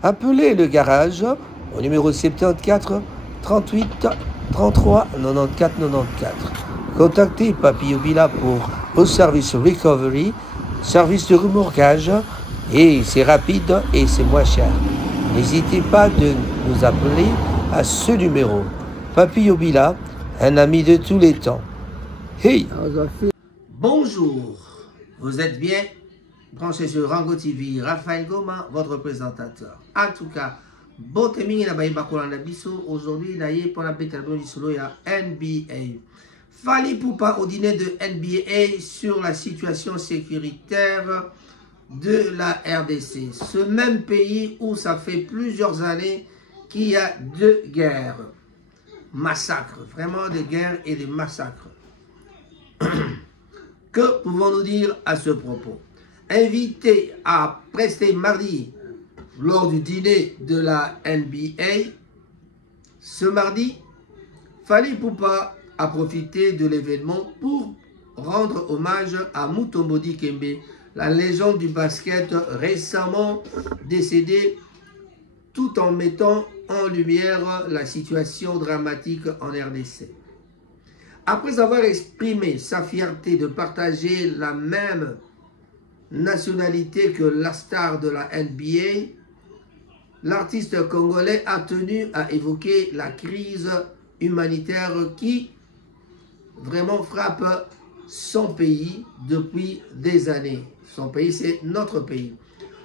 Appelez le garage au numéro 74 38 33 94 94. Contactez Papillon Villa pour vos services recovery, service de remorquage, et c'est rapide et c'est moins cher. N'hésitez pas de nous appeler à ce numéro. Papillon Villa, un ami de tous les temps. Hey! Bonjour, vous êtes bien branché sur Rango TV, Raphaël Goma, votre présentateur. En tout cas, bon terminé la baïba kolanda biso. Aujourd'hui, naïe pour la bête du solo, il y a NBA. Fally Ipupa au dîner de NBA sur la situation sécuritaire de la RDC. Ce même pays où ça fait plusieurs années qu'il y a deux guerres. Massacres, vraiment des guerres et des massacres. Que pouvons-nous dire à ce propos? Invité à prester mardi lors du dîner de la NBA, ce mardi, Fally Ipupa a profité de l'événement pour rendre hommage à Mutombo Dikembe, la légende du basket récemment décédée, tout en mettant en lumière la situation dramatique en RDC. Après avoir exprimé sa fierté de partager la même nationalité que la star de la NBA, l'artiste congolais a tenu à évoquer la crise humanitaire qui vraiment frappe son pays depuis des années. Son pays, c'est notre pays.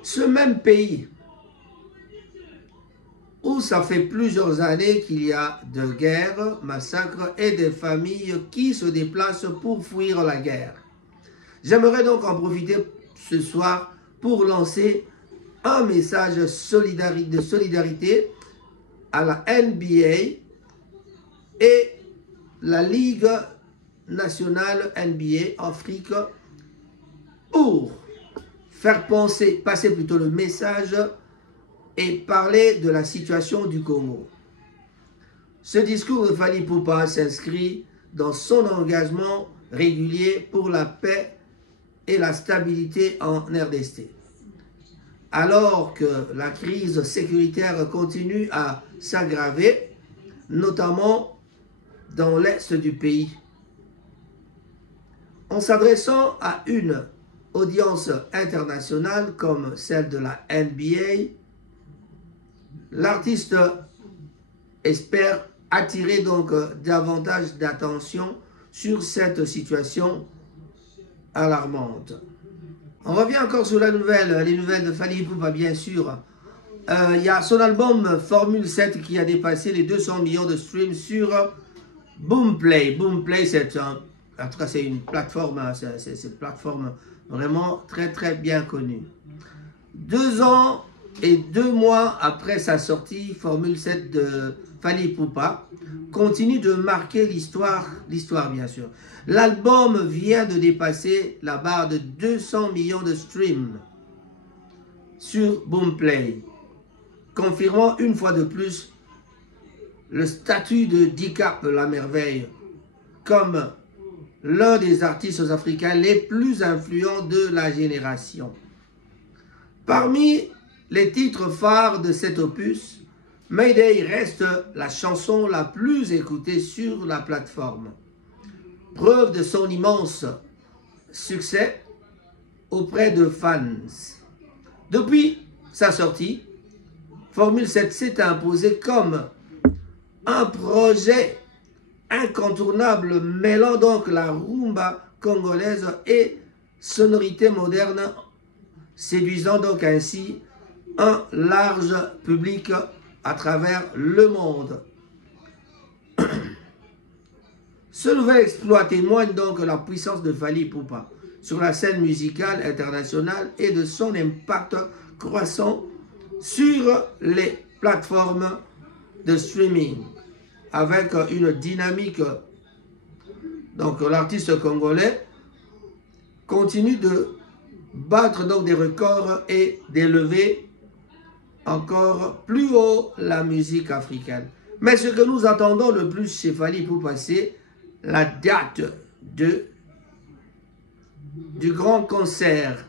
Ce même pays où ça fait plusieurs années qu'il y a de guerres, massacres et des familles qui se déplacent pour fuir la guerre. J'aimerais donc en profiter ce soir pour lancer un message de solidarité à la NBA et la Ligue nationale NBA Afrique pour faire passer plutôt le message et parler de la situation du Congo. Ce discours de Fally Ipupa s'inscrit dans son engagement régulier pour la paix et la stabilité en RDC. Alors que la crise sécuritaire continue à s'aggraver, notamment dans l'est du pays. En s'adressant à une audience internationale comme celle de la NBA, l'artiste espère attirer donc davantage d'attention sur cette situation alarmante. On revient encore sur les nouvelles de Fally Ipupa, bien sûr. Il y a son album Formule 7 qui a dépassé les 200 millions de streams sur Boomplay. Boomplay, c'est en tout cas, c'est une plateforme, c'est une plateforme vraiment très bien connue. 2 ans et 2 mois après sa sortie, Formule 7 de Fally Ipupa continue de marquer l'histoire bien sûr. L'album vient de dépasser la barre de 200 millions de streams sur Boomplay, confirmant une fois de plus le statut de DiCap la merveille comme l'un des artistes africains les plus influents de la génération. Parmi les titres phares de cet opus, Mayday reste la chanson la plus écoutée sur la plateforme. Preuve de son immense succès auprès de fans. Depuis sa sortie, Formule 7 s'est imposé comme un projet incontournable mêlant donc la rumba congolaise et sonorité moderne, séduisant donc ainsi un large public à travers le monde. Ce nouvel exploit témoigne donc de la puissance de Fally Ipupa sur la scène musicale internationale et de son impact croissant sur les plateformes de streaming, avec une dynamique. Donc l'artiste congolais continue de battre donc des records et d'élever encore plus haut la musique africaine. Mais ce que nous attendons le plus chez Fally Ipupa, c'est la date du grand concert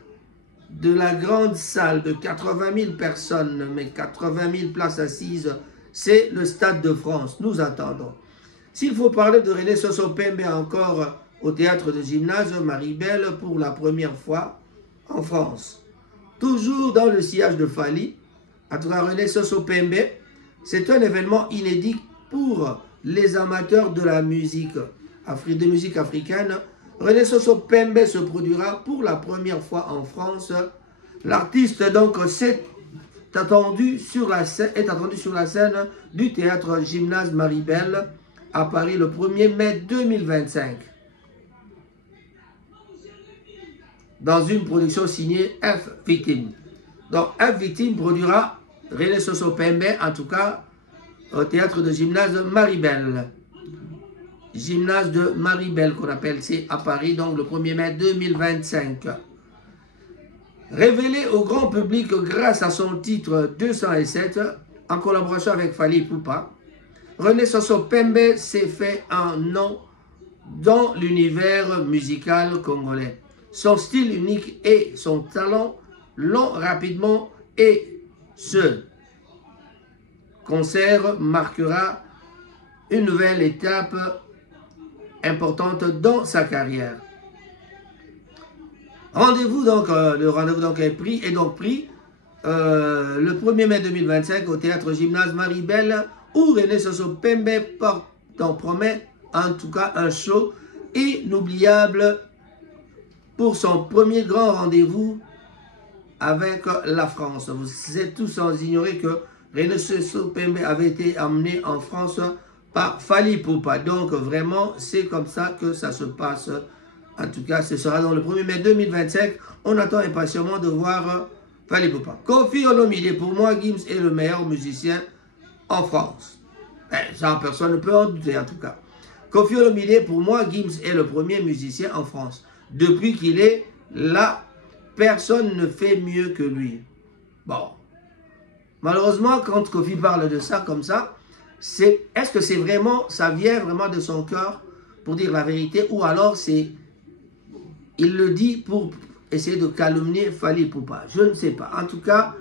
de la grande salle de 80 000 personnes, mais 80 000 places assises, c'est le Stade de France. Nous attendons. S'il faut parler de René Soso Pembe encore au théâtre de gymnase Maribel pour la première fois en France. Toujours dans le sillage de Fally, à travers René Soso Pembe, c'est un événement inédit pour les amateurs de la musique, de musique africaine. René Soso Pembe se produira pour la première fois en France. L'artiste donc est attendu sur la scène du théâtre Gymnase Maribel à Paris le 1er mai 2025. Dans une production signée F Victim. Donc F Victim produira René Soso Pembe, en tout cas au théâtre de Gymnase Maribel. Gymnase de Maribel qu'on appelle, c'est à Paris, donc le 1er mai 2025. Révélé au grand public grâce à son titre 207, en collaboration avec Fally Ipupa, René Soso Pembe s'est fait un nom dans l'univers musical congolais. Son style unique et son talent l'ont rapidement, et ce concert marquera une nouvelle étape importante dans sa carrière. Rendez-vous donc, le rendez-vous donc est pris le 1er mai 2025 au théâtre Gymnase Maribel, où René Soso Pembe promet en tout cas un show inoubliable pour son premier grand rendez-vous avec la France. Vous êtes tous sans ignorer que René Soso Pembe avait été amené en France par Fally Ipupa. Donc vraiment, c'est comme ça que ça se passe. En tout cas, ce sera dans le 1er mai 2025. On attend impatiemment de voir Fally Ipupa. Koffi Olomide, pour moi, Gims est le meilleur musicien en France. Ça, personne ne peut en douter en tout cas. Koffi Olomide, pour moi, Gims est le premier musicien en France. Depuis qu'il est là, personne ne fait mieux que lui. Bon. Malheureusement, quand Koffi parle de ça comme ça, est-ce que c'est vraiment, ça vient vraiment de son cœur pour dire la vérité, ou alors il le dit pour essayer de calomnier Fally Ipupa? Je ne sais pas. En tout cas,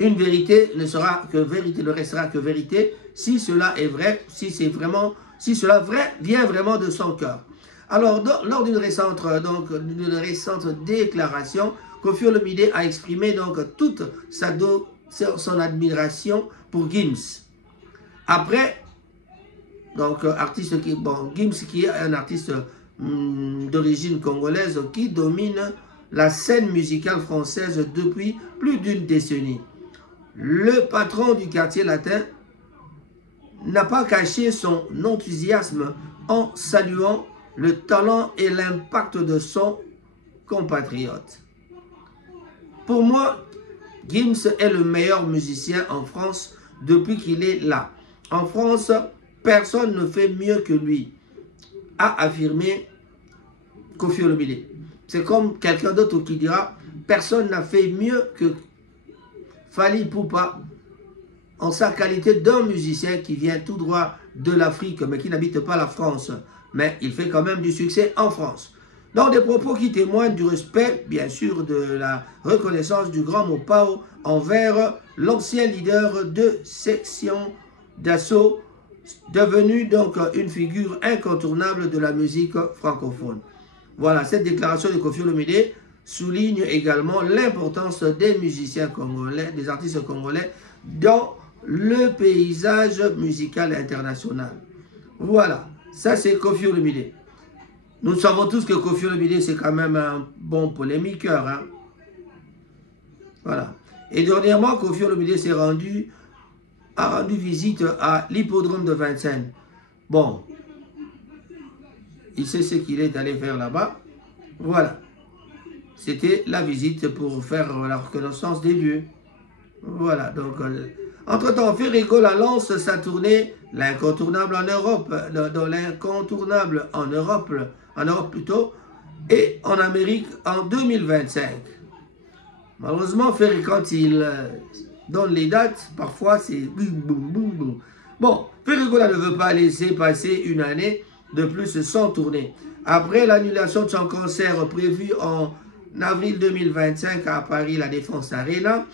une vérité ne sera que vérité, ne restera que vérité si cela est vrai, si cela vient vraiment de son cœur. Alors, lors d'une récente déclaration, Koffi Olomide a exprimé donc toute son admiration pour Gims. Après, donc Gims qui est un artiste d'origine congolaise qui domine la scène musicale française depuis plus d'une décennie. Le patron du quartier latin n'a pas caché son enthousiasme en saluant le talent et l'impact de son compatriote. Pour moi, Gims est le meilleur musicien en France depuis qu'il est là. En France, personne ne fait mieux que lui, a affirmé Koffi Olomide. C'est comme quelqu'un d'autre qui dira « Personne n'a fait mieux que Fally Ipupa en sa qualité d'un musicien qui vient tout droit de l'Afrique, mais qui n'habite pas la France. Mais il fait quand même du succès en France. » Dans des propos qui témoignent du respect, bien sûr, de la reconnaissance du grand Mopao envers l'ancien leader de section d'assaut, devenu donc une figure incontournable de la musique francophone. Voilà, cette déclaration de Koffi Olomide souligne également l'importance des musiciens congolais, des artistes congolais dans le paysage musical international. Voilà, ça c'est Koffi Olomide. Nous savons tous que Koffi Olomide c'est quand même un bon polémiqueur. Hein? Voilà. Et dernièrement, Koffi Olomide a rendu visite à l'hippodrome de Vincennes. Bon, il sait ce qu'il est allé faire là-bas. Voilà. C'était la visite pour faire la reconnaissance des lieux. Voilà. Donc, entre-temps, Ferrigo lance sa tournée, l'incontournable en Europe, dans l'incontournable en Europe plutôt, et en Amérique en 2025. Malheureusement, Ferry, quand il donne les dates, parfois c'est boum, boum, boum, boum. Bon, Ferrigo ne veut pas laisser passer une année de plus sans tournée. Après l'annulation de son concert prévu en avril 2025 à Paris, la Défense Arena,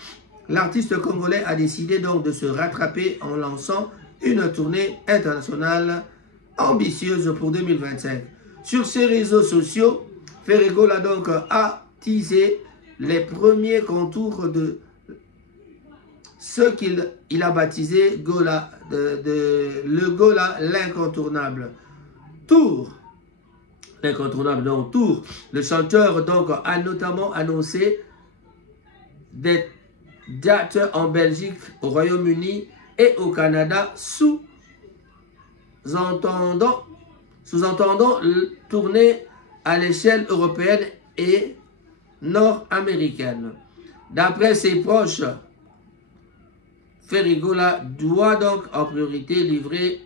l'artiste congolais a décidé donc de se rattraper en lançant une tournée internationale ambitieuse pour 2025. Sur ses réseaux sociaux, Ferregola donc a teasé les premiers contours de ce qu'il a baptisé Gola, le Gola, l'incontournable. Tour, l'incontournable donc Tour. Le chanteur donc a notamment annoncé des dates en Belgique, au Royaume-Uni et au Canada, sous-entendant tourner à l'échelle européenne et nord-américaine. D'après ses proches, Ferregola doit donc en priorité livrer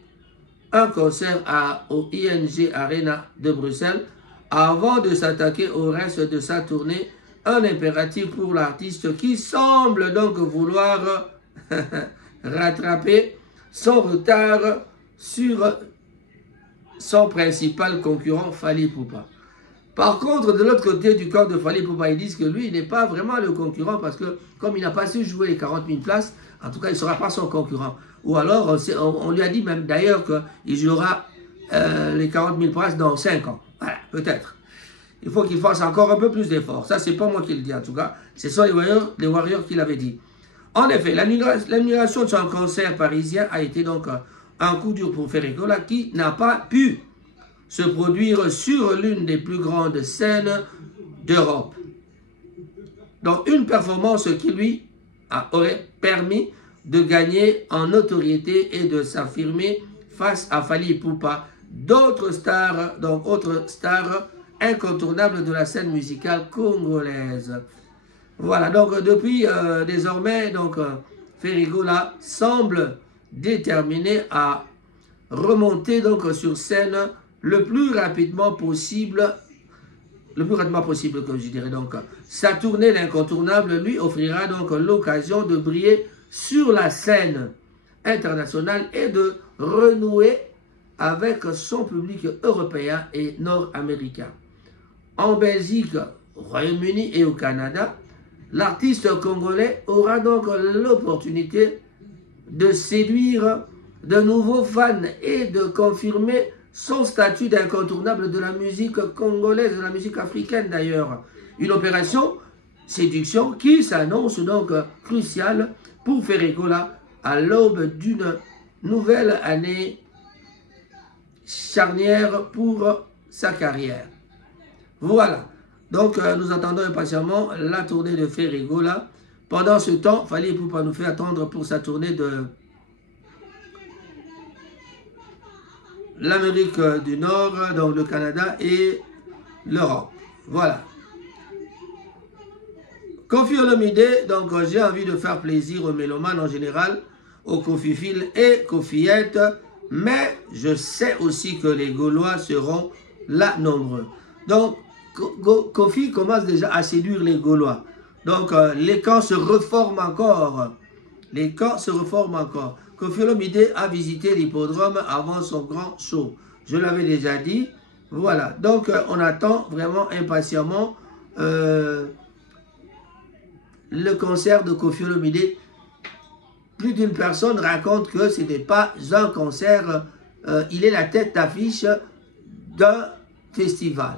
un concert au ING Arena de Bruxelles avant de s'attaquer au reste de sa tournée, un impératif pour l'artiste qui semble donc vouloir rattraper son retard sur son principal concurrent Fally Ipupa. Par contre, de l'autre côté du corps de Fally Ipupa, ils disent que lui, il n'est pas vraiment le concurrent parce que comme il n'a pas su jouer les 40 000 places, en tout cas, il ne sera pas son concurrent. Ou alors, on lui a dit même d'ailleurs qu'il jouera les 40 000 places dans 5 ans. Voilà, peut-être. Il faut qu'il fasse encore un peu plus d'efforts. Ça, c'est pas moi qui le dis en tout cas. Ce sont les Warriors qui l'avaient dit. En effet, l'annulation de son concert parisien a été donc un coup dur pour Ferregola qui n'a pas pu se produire sur l'une des plus grandes scènes d'Europe. Donc une performance qui lui aurait permis de gagner en notoriété et de s'affirmer face à Fally Ipupa, d'autres stars, donc autres stars incontournables de la scène musicale congolaise. Voilà, donc depuis désormais, donc Ferregola semble déterminé à remonter donc sur scène le plus rapidement possible, comme je dirais donc. Sa tournée l'incontournable lui offrira donc l'occasion de briller sur la scène internationale et de renouer avec son public européen et nord-américain. En Belgique, au Royaume-Uni et au Canada, l'artiste congolais aura donc l'opportunité de séduire de nouveaux fans et de confirmer son statut d'incontournable de la musique congolaise, de la musique africaine d'ailleurs. Une opération séduction qui s'annonce donc cruciale pour Ferregola à l'aube d'une nouvelle année charnière pour sa carrière. Voilà, donc nous attendons impatiemment la tournée de Ferregola. Pendant ce temps, Fally Ipupa nous fait attendre pour sa tournée de l'Amérique du Nord, donc le Canada et l'Europe. Voilà. Koffi Olomide, donc j'ai envie de faire plaisir aux mélomanes en général, aux Koffi-Phil et Koffiettes, mais je sais aussi que les Gaulois seront là nombreux. Donc Koffi commence déjà à séduire les Gaulois. Donc les camps se reforment encore. Les camps se reforment encore. Koffi Olomide a visité l'hippodrome avant son grand show. Je l'avais déjà dit. Voilà. Donc on attend vraiment impatiemment le concert de Koffi Olomide. Plus d'une personne raconte que ce n'était pas un concert. Il est la tête d'affiche d'un festival.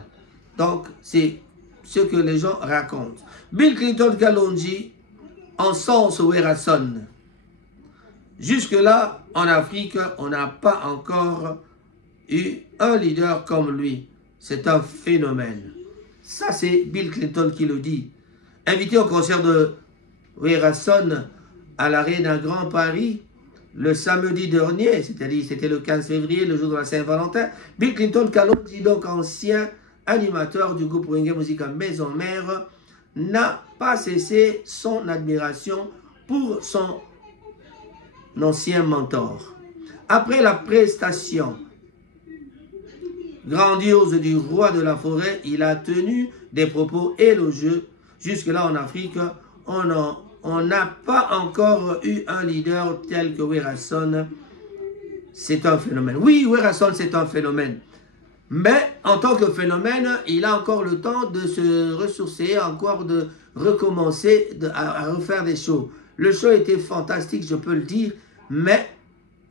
Donc c'est ce que les gens racontent. Bill Clinton Kalonji encense Werrason. Jusque-là, en Afrique, on n'a pas encore eu un leader comme lui. C'est un phénomène. Ça, c'est Bill Clinton qui le dit. Invité au concert de Werrason à l'Arena Grand Paris, le samedi dernier, c'est-à-dire c'était le 15 février, le jour de la Saint-Valentin, Bill Clinton Kalonji, donc ancien animateur du groupe Wenge Musique Maison Mère, n'a pas cessé son admiration pour son ancien mentor. Après la prestation grandiose du roi de la forêt, il a tenu des propos élogieux. Jusque-là en Afrique, on n'a pas encore eu un leader tel que Werrason. C'est un phénomène. Oui, Werrason, c'est un phénomène. Mais en tant que phénomène, il a encore le temps de se ressourcer, encore de recommencer à refaire des shows. Le show était fantastique, je peux le dire, mais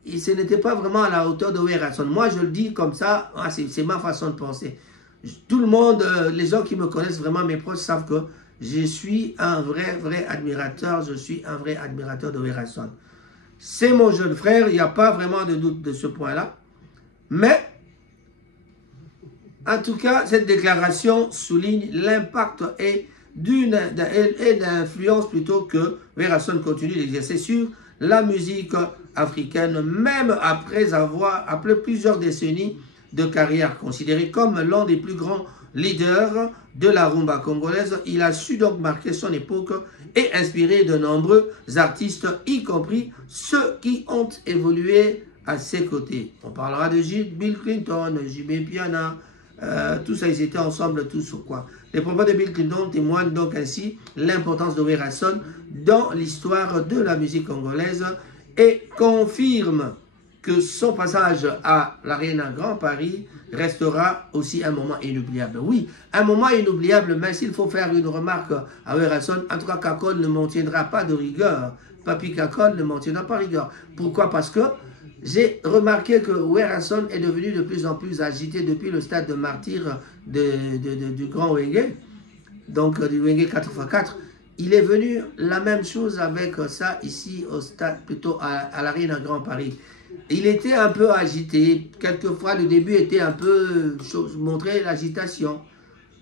ce n'était pas vraiment à la hauteur de Werason. Moi, je le dis comme ça, c'est ma façon de penser. Tout le monde, les gens qui me connaissent vraiment, mes proches, savent que je suis un vrai admirateur, je suis un vrai admirateur de Werason. C'est mon jeune frère, il n'y a pas vraiment de doute de ce point-là. Mais, en tout cas, cette déclaration souligne l'impact et d'influence plutôt que Werason continue d'exercer sur la musique africaine, même après plusieurs décennies de carrière. Considéré comme l'un des plus grands leaders de la rumba congolaise, il a su donc marquer son époque et inspirer de nombreux artistes, y compris ceux qui ont évolué à ses côtés. On parlera de Bill Clinton, J.B. Piana, tout ça, ils étaient ensemble tous ou quoi. Les propos de Bill Clinton témoignent donc ainsi l'importance de Werason dans l'histoire de la musique congolaise et confirme que son passage à l'Arena Grand Paris restera aussi un moment inoubliable. Oui, un moment inoubliable, mais s'il faut faire une remarque à Werason, en tout cas, Kakol ne m'en tiendra pas de rigueur. Papy Kakol ne m'en tiendra pas de rigueur. Pourquoi? Parce que j'ai remarqué que Werason est devenu de plus en plus agité depuis le stade de martyr du grand Wenge, donc du Wenge 4x4. Il est venu la même chose avec ça ici au stade, plutôt à l'Arena Grand Paris. Il était un peu agité, quelquefois le début était un peu, montrer l'agitation.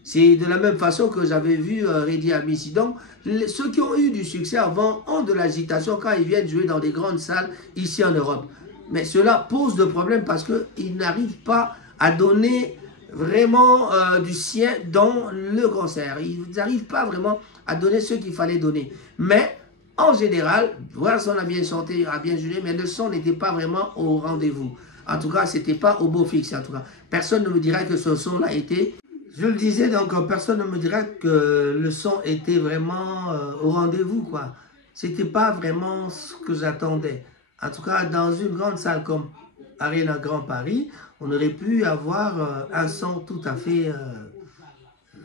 C'est de la même façon que j'avais vu Reddy Amissi. Donc, ceux qui ont eu du succès avant ont de l'agitation quand ils viennent jouer dans des grandes salles ici en Europe. Mais cela pose de problèmes parce qu'ils n'arrivent pas à donner vraiment du sien dans le concert. Ils n'arrivent pas vraiment à donner ce qu'il fallait donner. Mais en général, Werason a bien chanté, a bien joué, mais le son n'était pas vraiment au rendez-vous. En tout cas, ce n'était pas au beau fixe. En tout cas, personne ne me dirait que ce son-là était... Je le disais, donc personne ne me dirait que le son était vraiment au rendez-vous, quoi. C'était pas vraiment ce que j'attendais. En tout cas, dans une grande salle comme Arena Grand Paris, on aurait pu avoir un son tout à fait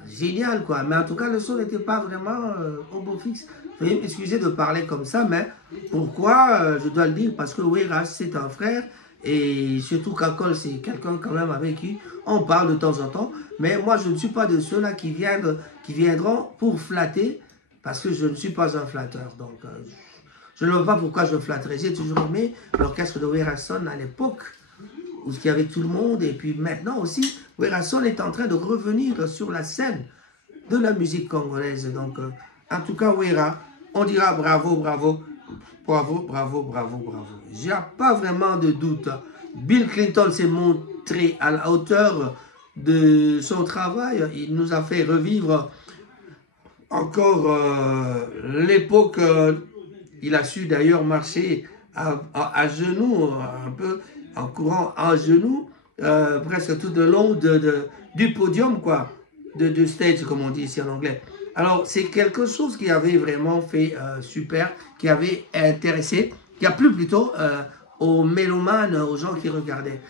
génial, quoi. Mais en tout cas, le son n'était pas vraiment au beau fixe. Veuillez m'excuser de parler comme ça, mais pourquoi je dois le dire? Parce que Wera, c'est un frère, et surtout Kakol, c'est quelqu'un quand même avec qui on parle de temps en temps. Mais moi, je ne suis pas de ceux-là qui viendront pour flatter, parce que je ne suis pas un flatteur. Donc, je ne vois pas pourquoi je flatterais. J'ai toujours aimé l'orchestre de Werason à l'époque, où il y avait tout le monde. Et puis maintenant aussi, Werason est en train de revenir sur la scène de la musique congolaise. Donc, en tout cas, Wera, on dira bravo, bravo, bravo, bravo, bravo, bravo. Il n'y a pas vraiment de doute. Bill Clinton s'est montré à la hauteur de son travail. Il nous a fait revivre encore l'époque. Il a su d'ailleurs marcher à genoux, un peu en courant à genoux, presque tout le long du podium, quoi, de stage, comme on dit ici en anglais. Alors, c'est quelque chose qui avait vraiment fait super, qui avait intéressé, qui a plu plutôt aux mélomanes, aux gens qui regardaient.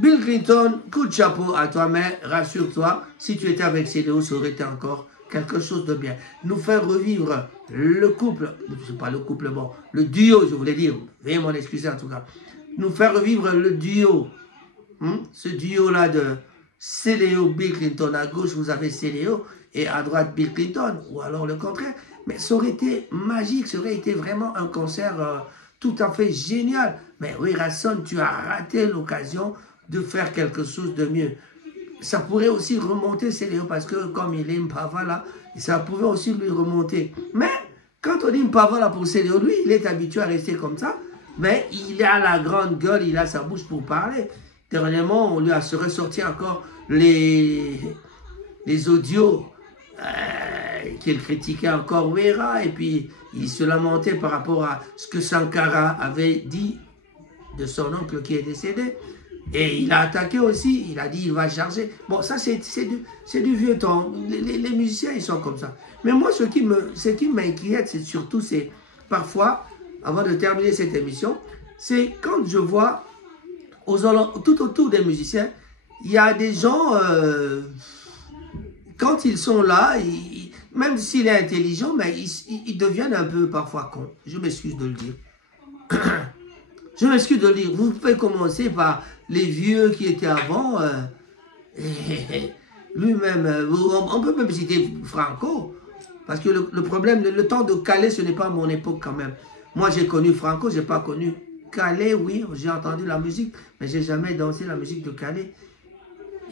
Bill Clinton, coup de chapeau à toi, mais rassure-toi, si tu étais avec CDO, ça aurait été encore quelque chose de bien. Nous faire revivre le couple, c'est pas le couple, bon, le duo, je voulais dire, veuillez m'en excuser en tout cas. Nous faire revivre le duo, ce duo-là de CDO, Bill Clinton. À gauche, vous avez CDO, et à droite, Bill Clinton, ou alors le contraire. Mais ça aurait été magique, ça aurait été vraiment un concert tout à fait génial. Mais oui, Werason, tu as raté l'occasion de faire quelque chose de mieux. Ça pourrait aussi remonter CDO, parce que comme il est Mpava là, ça pourrait aussi lui remonter. Mais quand on dit Mpava là pour CDO, lui, il est habitué à rester comme ça. Mais il a la grande gueule, il a sa bouche pour parler. Dernièrement, on lui a ressorti encore les audios qu'il critiquait encore Wera, et puis il se lamentait par rapport à ce que Sankara avait dit de son oncle qui est décédé. Et il a attaqué aussi, il a dit il va charger. Bon, ça c'est du vieux temps. Les musiciens, ils sont comme ça. Mais moi, ce qui m'inquiète, c'est surtout, c'est parfois, avant de terminer cette émission, c'est quand je vois tout autour des musiciens, il y a des gens, quand ils sont là, même s'il est intelligent, mais ils deviennent un peu parfois cons. Je m'excuse de le dire. Je m'excuse de le dire. Vous pouvez commencer par les vieux qui étaient avant. Lui-même, on peut même citer Franco. Parce que le problème, le temps de Calais, ce n'est pas mon époque quand même. Moi, j'ai connu Franco, je n'ai pas connu Calais, oui, j'ai entendu la musique, mais je n'ai jamais dansé la musique de Calais.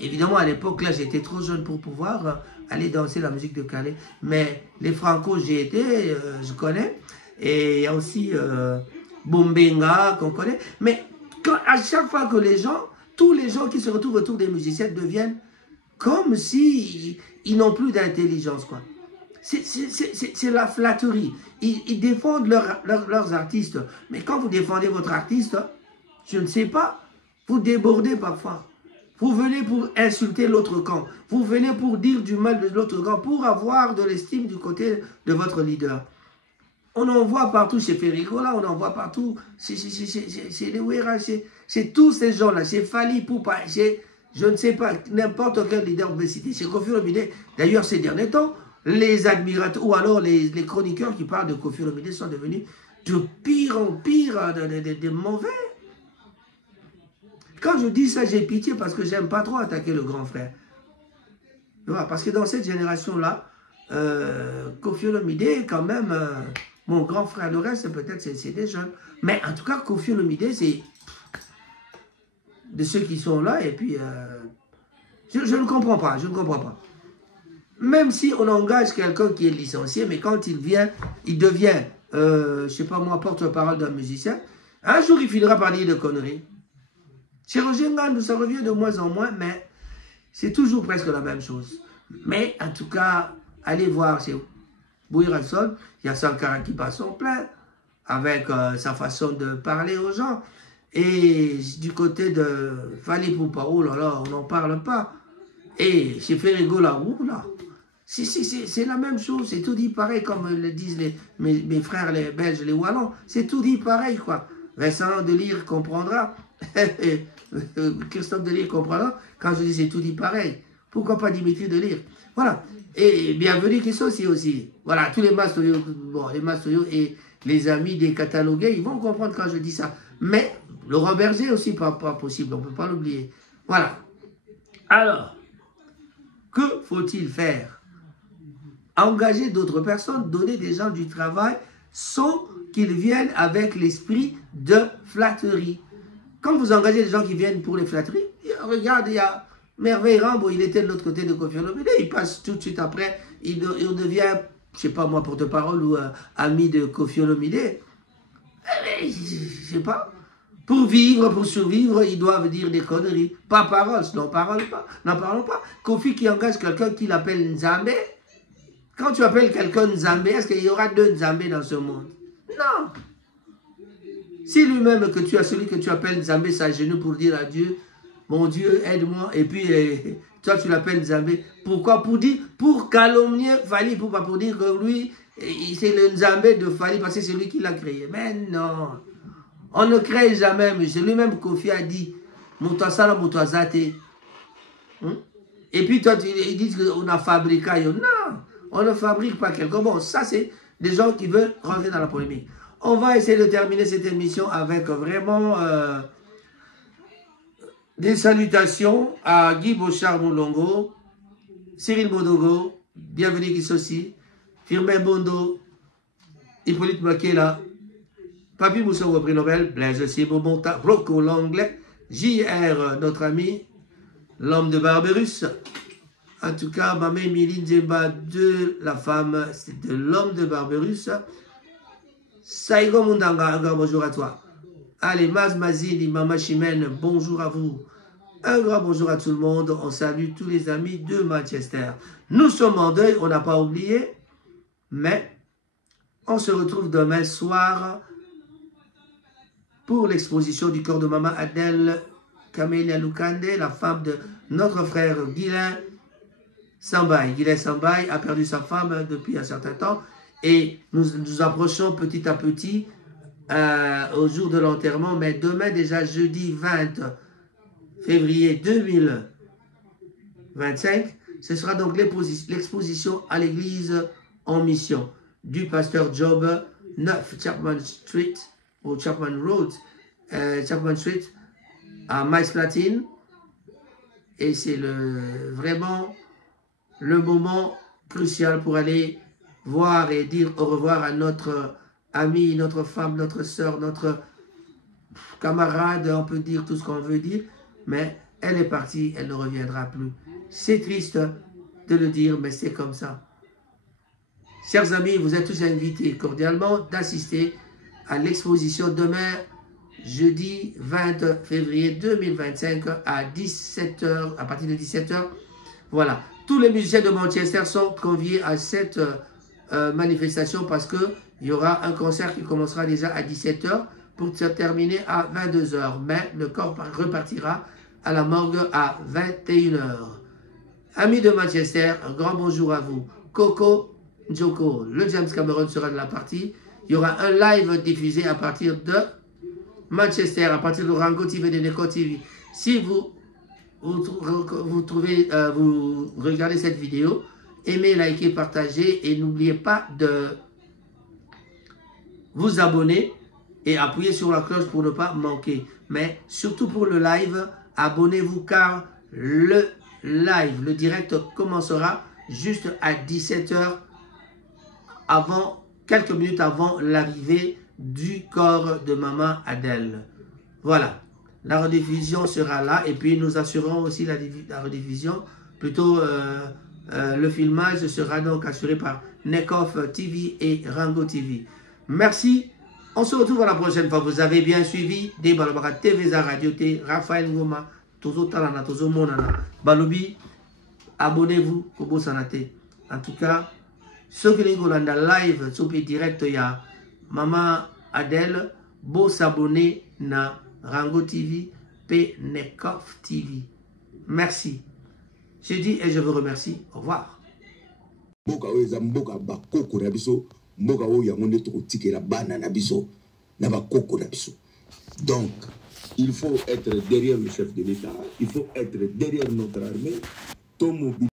Évidemment, à l'époque, là, j'étais trop jeune pour pouvoir aller danser la musique de Calais. Mais les Franco, j'y étais, je connais. Et il y a aussi Bombenga, qu'on connaît. Mais à chaque fois que les gens, tous les gens qui se retrouvent autour des musiciens deviennent comme si ils n'ont plus d'intelligence, quoi. C'est la flatterie. Ils défendent leurs artistes. Mais quand vous défendez votre artiste, je ne sais pas, vous débordez parfois. Vous venez pour insulter l'autre camp. Vous venez pour dire du mal de l'autre camp, pour avoir de l'estime du côté de votre leader. On en voit partout chez Ferrigola, on en voit partout chez les Ouera, c'est tous ces gens-là, chez Fali Poupa, je ne sais pas, n'importe quel leader vous pouvez citer, chez Kofi Olomide. D'ailleurs, ces derniers temps, les admirateurs, ou alors les chroniqueurs qui parlent de Kofi Olomide sont devenus de pire en pire, de mauvais. Quand je dis ça, j'ai pitié parce que j'aime pas trop attaquer le grand frère. Parce que dans cette génération-là, Kofi Olomide est quand même mon grand frère. Le reste, peut-être, c'est des jeunes. Mais en tout cas, Kofi Olomide, c'est de ceux qui sont là. Et puis, je ne comprends pas, je ne comprends pas. Même si on engage quelqu'un qui est licencié, mais quand il vient, il devient, je ne sais pas moi, porte-parole d'un musicien, un jour, il finira par dire de conneries. Chez Roger Ngandou, ça revient de moins en moins, mais c'est toujours presque la même chose. Mais en tout cas, allez voir chez Bouirason, il y a Sankara qui passe son plein avec sa façon de parler aux gens. Et du côté de Fali Poupa, oh là là, on n'en parle pas. Et chez Ferrigola, oh là, c'est la même chose, c'est tout dit pareil, comme le disent mes frères les Belges, les Wallons, c'est tout dit pareil, quoi. Vincent Delire comprendra, Christophe Delire comprendra, quand je dis c'est tout dit pareil. Pourquoi pas Dimitri Delire? Voilà. Et bienvenue qui sont aussi. Voilà, tous les Mastoyo, bon, les Mastoyo et les amis des catalogués, ils vont comprendre quand je dis ça. Mais Laurent Berger aussi, pas possible, on ne peut pas l'oublier. Voilà. Alors, que faut-il faire? Engager d'autres personnes, donner des gens du travail sans qu'ils viennent avec l'esprit de flatterie. Quand vous engagez des gens qui viennent pour les flatteries, regarde, il y a Merveille Rambo, il était de l'autre côté de Kofi Olomide, il passe tout de suite après, il devient, je ne sais pas moi, porte-parole ou ami de Kofi Olomide. Je ne sais pas. Pour vivre, pour survivre, ils doivent dire des conneries. Pas parole, n'en parlons pas. Kofi qui engage quelqu'un qui l'appelle Nzambé. Quand tu appelles quelqu'un Nzambé, est-ce qu'il y aura deux Nzambé dans ce monde? Non. Si lui-même que tu as celui que tu appelles Nzambé s'agenouille pour dire à Dieu, mon Dieu, aide-moi, et puis toi tu l'appelles Nzambé. Pourquoi? Pour calomnier Fali, pour dire que lui, c'est le Nzambé de Fali parce que c'est lui qui l'a créé. Mais non. On ne crée jamais, mais c'est lui-même Kofi a dit, Moutouasala, Moutouazate. Et puis toi, ils disent qu'on a fabriqué. Non, on ne fabrique pas quelqu'un. Bon, ça c'est des gens qui veulent rentrer dans la polémique. On va essayer de terminer cette émission avec vraiment des salutations à Guy Bochard-Moulongo, Cyril Bodogo, bienvenue Kissosi, Firmin Bondo, Hippolyte Makela, Papi Mousson, prix Nobel, Blaise Sibobonta, Rocco l'anglais, JR, notre ami, l'homme de Barberus. En tout cas, Mamé Miline Zemba de la femme, c'est de l'homme de Barberus. Saïgo Mundanga, un grand bonjour à toi. Allez, Maz Mazini, Mama Chimène, bonjour à vous. Un grand bonjour à tout le monde. On salue tous les amis de Manchester. Nous sommes en deuil, on n'a pas oublié, mais on se retrouve demain soir pour l'exposition du corps de Maman Adèle Camélia Lukande, la femme de notre frère Guylain Sambaï. Guylain Sambaï a perdu sa femme depuis un certain temps et nous nous approchons petit à petit au jour de l'enterrement, mais demain déjà jeudi 20 février 2000 2025. Ce sera donc l'exposition à l'église en mission du pasteur Job, 9 Chapman Street, ou Chapman Road, Chapman Street, à Miles Platine. Et c'est vraiment le moment crucial pour aller voir et dire au revoir à notre ami, notre femme, notre soeur, notre camarade, on peut dire tout ce qu'on veut dire, mais elle est partie, elle ne reviendra plus. C'est triste de le dire, mais c'est comme ça. Chers amis, vous êtes tous invités cordialement d'assister à l'exposition demain, jeudi 20 février 2025 à 17h, à partir de 17h. Voilà. Tous les musiciens de Manchester sont conviés à cette manifestation parce qu'il y aura un concert qui commencera déjà à 17h pour se terminer à 22h. Mais le corps repartira à la morgue à 21h. Amis de Manchester, un grand bonjour à vous. Coco Joko, le James Cameron sera de la partie. Il y aura un live diffusé à partir de Manchester, à partir de Rango TV, de Neko TV. Si vous regardez cette vidéo, aimez, likez, partagez et n'oubliez pas de vous abonner et appuyer sur la cloche pour ne pas manquer. Mais surtout pour le live, abonnez-vous car le live, le direct commencera juste à 17h quelques minutes avant l'arrivée du corps de maman Adèle. Voilà, la rediffusion sera là et puis nous assurons aussi la rediffusion, plutôt le filmage sera donc assuré par Nekoff TV et Rango TV. Merci, on se retrouve la prochaine fois. Vous avez bien suivi des Balobaka TVza Radio T, Raphaël Ngoma, Tozo Talana, Tozo Monana, Balobi, abonnez-vous, Kobo Sanate. En tout cas, ceux qui sont live, ceux qui direct, il y a Maman Adèle, beau s'abonner na Rango TV, P Nekoff TV. Merci. Je dis et je vous remercie. Au revoir. Donc, il faut être derrière le chef de l'État, il faut être derrière notre armée.